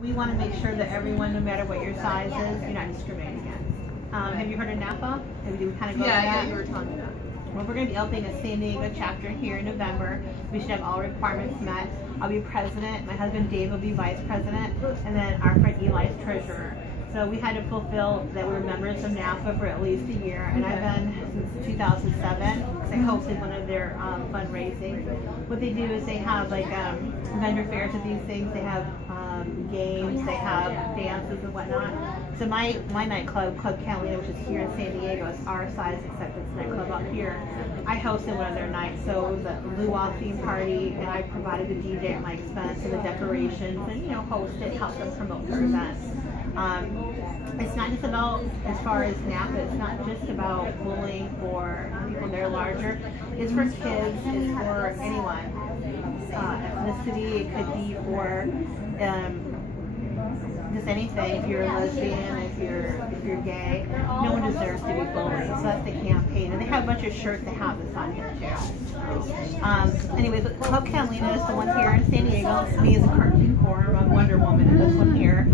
We want to make sure that everyone, no matter what your size is, you're not discriminated against. Have you heard of NAPA? Have you kind of go over that? Yeah, you were telling me that. Well, we're going to be opening a San Diego chapter here in November. We should have all requirements met. I'll be president. My husband Dave will be vice president, and then our friend Eli is treasurer. So we had to fulfill that we were members of NAPA for at least a year, and I've been since 2007 because I hosted one of their fundraising. What they do is they have like vendor fairs of these things. They have games, they have dances and whatnot. So my nightclub, Club Catalina, which is here in San Diego, is our size except it's a nightclub up here. I hosted one of their nights, so it was a luau theme party, and I provided the DJ at my expense and the decorations, and hosted, helped them promote their events. It's not just about, as far as NAPA, it's not just about bullying for people that are larger. It's for kids, it's for anyone. Ethnicity, it could be for just anything. If you're a lesbian, if you're gay, no one deserves to be bullied. So that's the campaign, and they have a bunch of shirts that have this on here too. Anyways, Club Catalina is the one here in San Diego. It's me as a cartoon form. I'm Wonder Woman in this one here.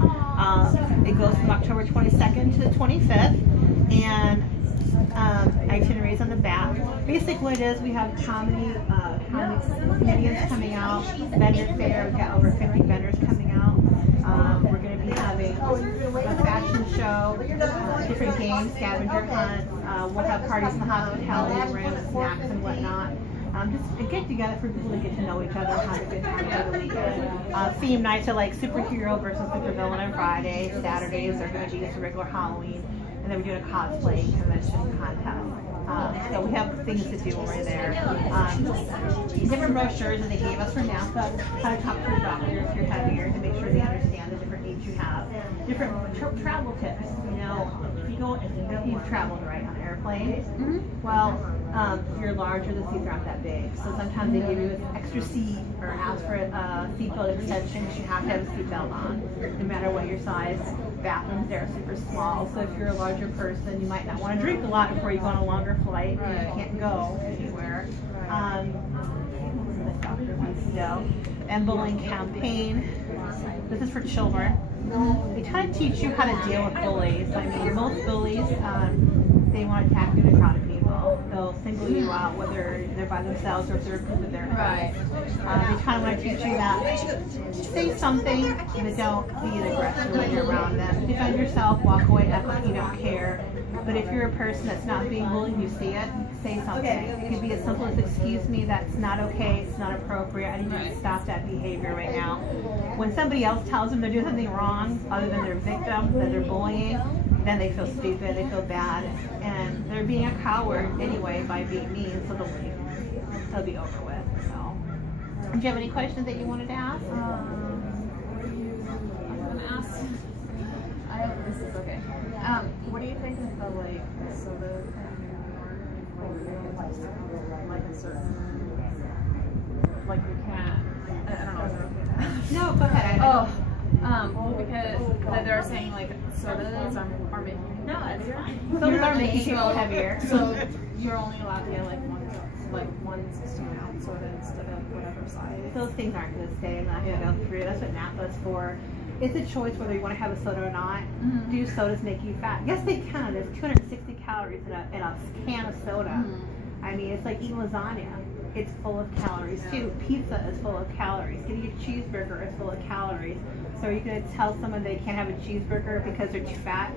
It goes from October 22nd to the 25th, and itineraries on the back. Basically, what it is, we have comedians coming out, vendor fair. We've got over 50 vendors coming out. We're going to be having a fashion show, different games, scavenger hunts. We'll have parties in the hospitality room, snacks and whatnot. Just a get together for people to get to know each other, have a good time over the weekend. Theme nights are like superhero versus supervillain on Friday. Saturdays are going to be just a regular Halloween. And then we're doing a cosplay convention contest. So we have things to do over there. Different brochures that they gave us for NAPA, how to talk to your doctor if you're heavier, to make sure they understand the different needs you have. Different travel tips. If you've traveled right on an airplane, well, if you're larger, the seats aren't that big. So sometimes they give you an extra seat or ask for a seatbelt extension because you have to have a seatbelt on, no matter what your size. Bathrooms there are super small, so if you're a larger person, you might not want to drink a lot before you go on a longer flight. Right. You can't go anywhere. And bullying campaign. This is for children. We try to teach you how to deal with bullies. I mean, most bullies, they want to attack you in a crowd of people. They'll single you out, whether they're by themselves or if they're a group of their friends. They kind of want to teach you that. Say something, but don't be an aggressor when you're around them. Defend yourself, walk away, act like you don't care. But if you're a person that's not being bullied, you see it, say something. It could be as simple as, excuse me, that's not okay, it's not appropriate, I need you to stop that behavior right now. When somebody else tells them they're doing something wrong, other than their victim, that they're bullying, then they feel stupid, they feel bad, and they're being a coward anyway by being mean, so they'll be over with. So, do you have any questions that you wanted to ask? This is okay. What do you think of the soda like a certain you can't? I don't know. No, go ahead. Well, because they're saying sodas are making you heavier. Sodas are making people heavier. So you're only allowed to get one 16-ounce soda instead of whatever size. Those things aren't going to stay. I'm not going to go through. That's what NAPA is for. It's a choice whether you want to have a soda or not. Do sodas make you fat? Yes, they can. There's 260 calories in a can of soda. I mean, it's like eating lasagna. It's full of calories too. Pizza is full of calories. Getting a cheeseburger is full of calories. So are you going to tell someone they can't have a cheeseburger because they're too fat?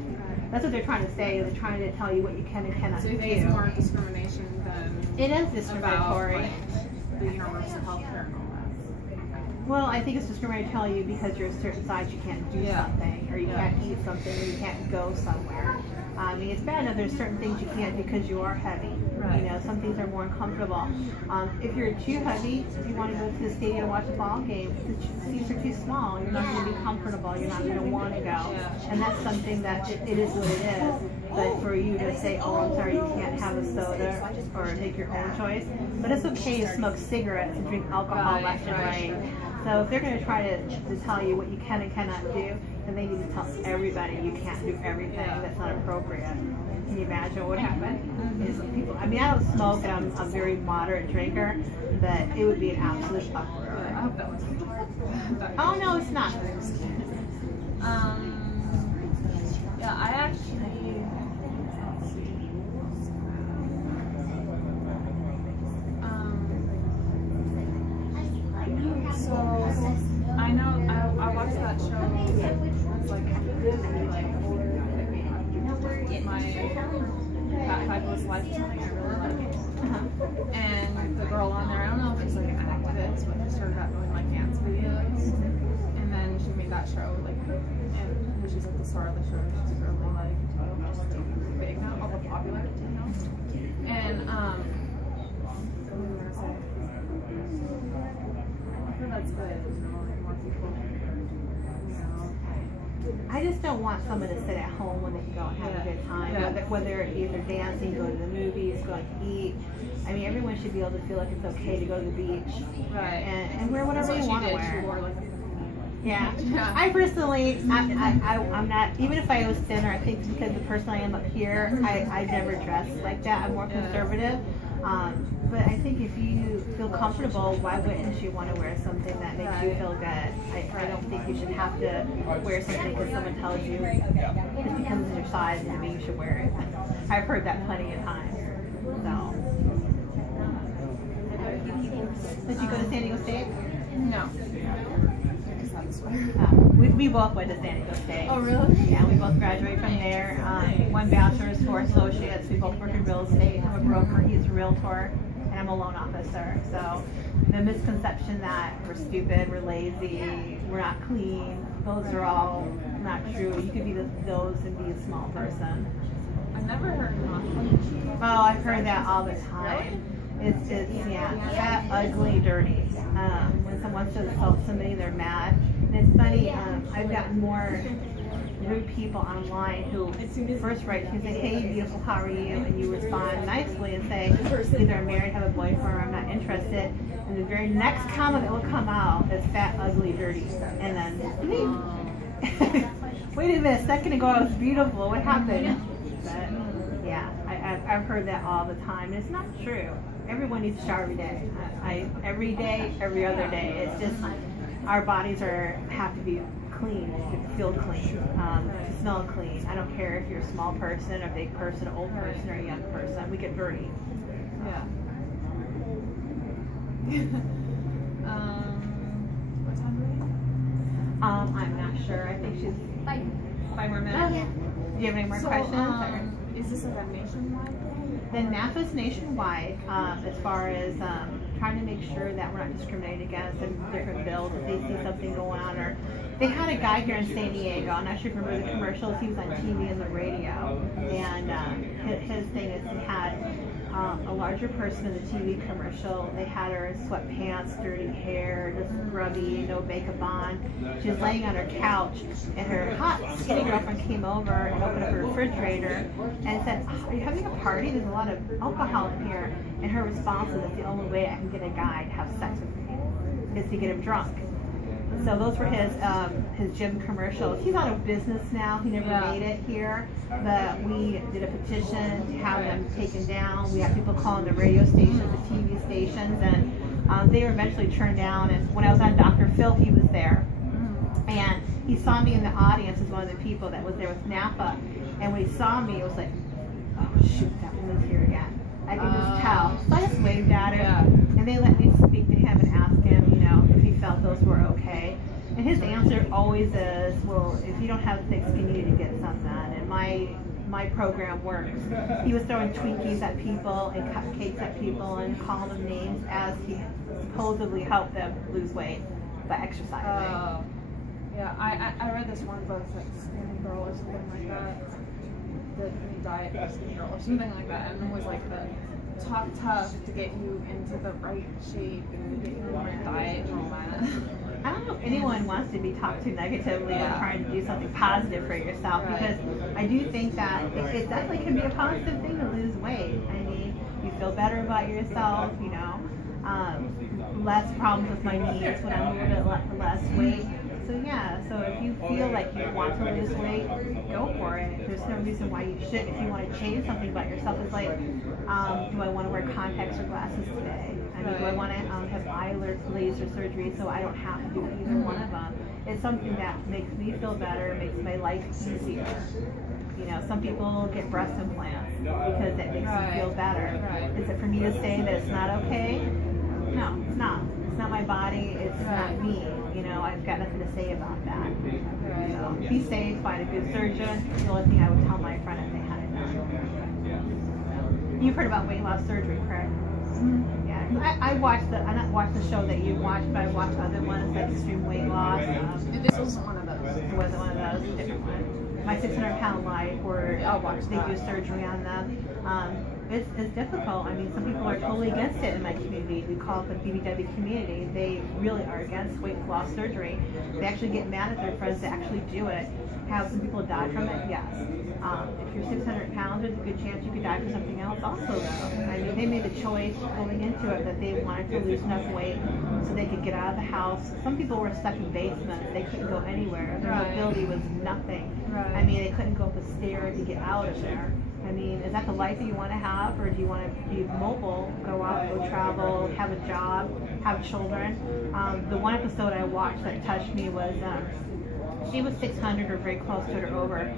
That's what they're trying to say. They're trying to tell you what you can and cannot do. So you think it's more discrimination than it is discriminatory. About, the universal health care and all that. Well, I think it's discriminatory to tell you because you're a certain size you can't do something, or you can't eat something, or you can't go somewhere. I mean, it's bad enough there's certain things you can't do because you are heavy. Right. Some things are more uncomfortable. If you're too heavy, if you want to go to the stadium and watch a ball game, the seats are too small. You're not going to be comfortable. You're not going to want to go. And that's something that it is what it is. But for you to say, oh, I'm sorry, you can't have a soda or make your own choice. But it's okay to smoke cigarettes and drink alcohol left and right. So if they're going to try to tell you what you can and cannot do, then they need to tell everybody you can't do everything that's not appropriate. Can you imagine what would happen? People, I mean, I don't smoke and I'm a very moderate drinker, but it would be an absolute uproar. I hope that was Oh no, it's not. my That Fabulous Life or something. I really like it. And the girl on there, I don't know if she's like an activist, but she started out doing like dance videos. And then she made that show, like, and she's like the star of the show. She's really like big now, all popular, you know. And what was I gonna say? I feel that's good, you know, like more people. I just don't want someone to sit at home when they can go and have a good time. Whether it's either dancing, go to the movies, go to eat. I mean, everyone should be able to feel like it's okay to go to the beach. Right. And wear whatever you want to wear. She wore like yeah. I personally, I'm not, even if I was thinner, I think because the person I am up here, I never dress like that. I'm more conservative. But I think if you feel comfortable, why wouldn't you want to wear something that makes you feel good? I don't think you should have to wear something because someone tells you it becomes your size and maybe you should wear it. I've heard that plenty of times. So. Did you go to San Diego State? No. We both went to San Diego State. Oh, really? Yeah, we both graduated from there. One bachelor's, 4 associates. We both work in real estate. I'm a broker, he's a realtor, and I'm a loan officer. So the misconception that we're stupid, we're lazy, we're not clean, those are all not true. You could be those and be a small person. I've never heard of Oh, I've heard that all the time. It's fat, ugly, dirty. When someone says insult somebody, they're mad. And it's funny, I've gotten more rude people online who first write to you and say, hey, beautiful, how are you? And you respond nicely and say, either I'm married, have a boyfriend, or I'm not interested. And the very next comment that will come out is fat, ugly, dirty. And then, wait a minute, a second ago I was beautiful. What happened? But, yeah, I've heard that all the time. It's not true. Everyone needs to shower every day. Every day, every other day. It's just our bodies have to be clean, to feel clean, to smell clean. I don't care if you're a small person, a big person, an old person, or a young person. We get dirty. Yeah. What time are we? I'm not sure. I think she's 5 more minutes. Okay. Do you have any more questions? Is this like a nationwide thing? The NAFA's nationwide, as far as trying to make sure that we're not discriminated against in different bills if they see something going on. Or they had a guy here in San Diego, I'm not sure if you remember the commercials, he was on TV and the radio, and his thing is he had a larger person in the TV commercial. They had her in sweatpants, dirty hair, just grubby, no makeup on. She was laying on her couch, and her hot, skinny girlfriend came over and opened up her refrigerator and said, are you having a party? There's a lot of alcohol in here. And her response was, that's the only way I can get a guy to have sex with me is to get him drunk. So those were his gym commercials. He's out of business now. He never made it here. But we did a petition to have them taken down. We had people calling the radio stations, the TV stations, and they were eventually turned down. And when I was on Dr. Phil, he was there. And he saw me in the audience as one of the people that was there with NAFA. And when he saw me, it was like, oh shoot, that woman's here again. I could just tell. So I just waved at him. And they let me speak to him and ask him, if he felt those were okay. And his answer always is, well, if you don't have thick skin, you need to get some done. And my program works. He was throwing Twinkies at people and cupcakes at people and calling them names as he supposedly helped them lose weight by exercising. Yeah, I read this one book that's Skinny Girl or something like that. The New Diet for Skinny Girl or something like that. And it was like the talk tough to get you into the right shape and get you on the right diet and all that. I don't know if anyone wants to be talked to negatively or trying to do something positive for yourself, because I do think that it definitely can be a positive thing to lose weight. I mean, you feel better about yourself, less problems with my knees when I'm a little bit less weight. So so if you feel like you want to lose weight, go for it. There's no reason why you should. If you want to change something about yourself, it's like, do I want to wear contacts or glasses today? I mean, do I want to have eye laser surgery so I don't have to do either one of them? It's something that makes me feel better, makes my life easier. Some people get breast implants because it makes them feel better. Is it for me to say that it's not okay? No, it's not. It's not my body. It's not me. I've got nothing to say about that. So be safe, find a good surgeon. The only thing I would tell my friend if they had it You've heard about weight loss surgery, correct? Mm-hmm. Yeah. I watched I not watched the show that you watched, but I watched other ones like Extreme Weight Loss. This wasn't one of those. It wasn't one of those. A different one. My 600-pound life, where they do surgery on them. It's difficult. I mean, some people are totally against it in my community. We call it the BBW community. They really are against weight loss surgery. They actually get mad at their friends that actually do it. Have some people die from it? Yes. If you're 600 pounds, there's a good chance you could die from something else also, though. I mean, they made the choice going into it that they wanted to lose enough weight so they could get out of the house. Some people were stuck in basements. They couldn't go anywhere. Their mobility was nothing. I mean, they couldn't go up a stair to get out of there. I mean, is that the life that you want to have, or do you want to be mobile, go out, go travel, have a job, have children? The one episode I watched that touched me was she was 600 or very close to it or over.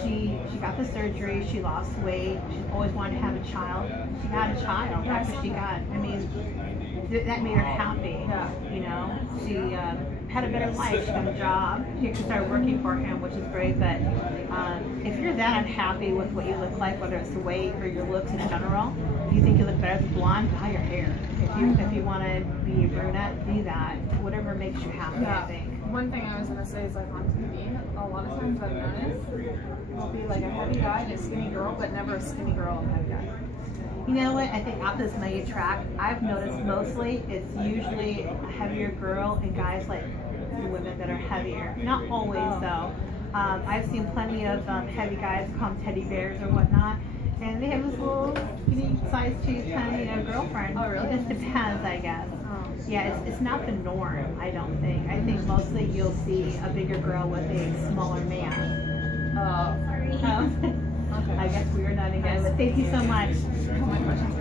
She got the surgery. She lost weight. She always wanted to have a child. She had a child after she got. I mean, that made her happy. You know, she had a better life. She got a job. She started working for him, which is great. But if you're that unhappy with what you look like, whether it's the weight or your looks in general, if you think you look better as a blonde, dye your hair. If you want to be a brunette, be that. Whatever makes you happy, I think. One thing I was going to say is, like, on TV, a lot of times I've noticed will be like a heavy guy and a skinny girl, but never a skinny girl and a heavy guy. You know what? I think opposites may attract. I've noticed mostly it's usually a heavier girl and guys like the women that are heavier. Not always, though. I've seen plenty of heavy guys, call them teddy bears or whatnot, and they have this little skinny size 210, girlfriend. Oh, really? It just depends, I guess. Yeah, it's not the norm, I don't think. I think mostly you'll see a bigger girl with a smaller man. Okay. I guess we are done again, but thank you so much. My questions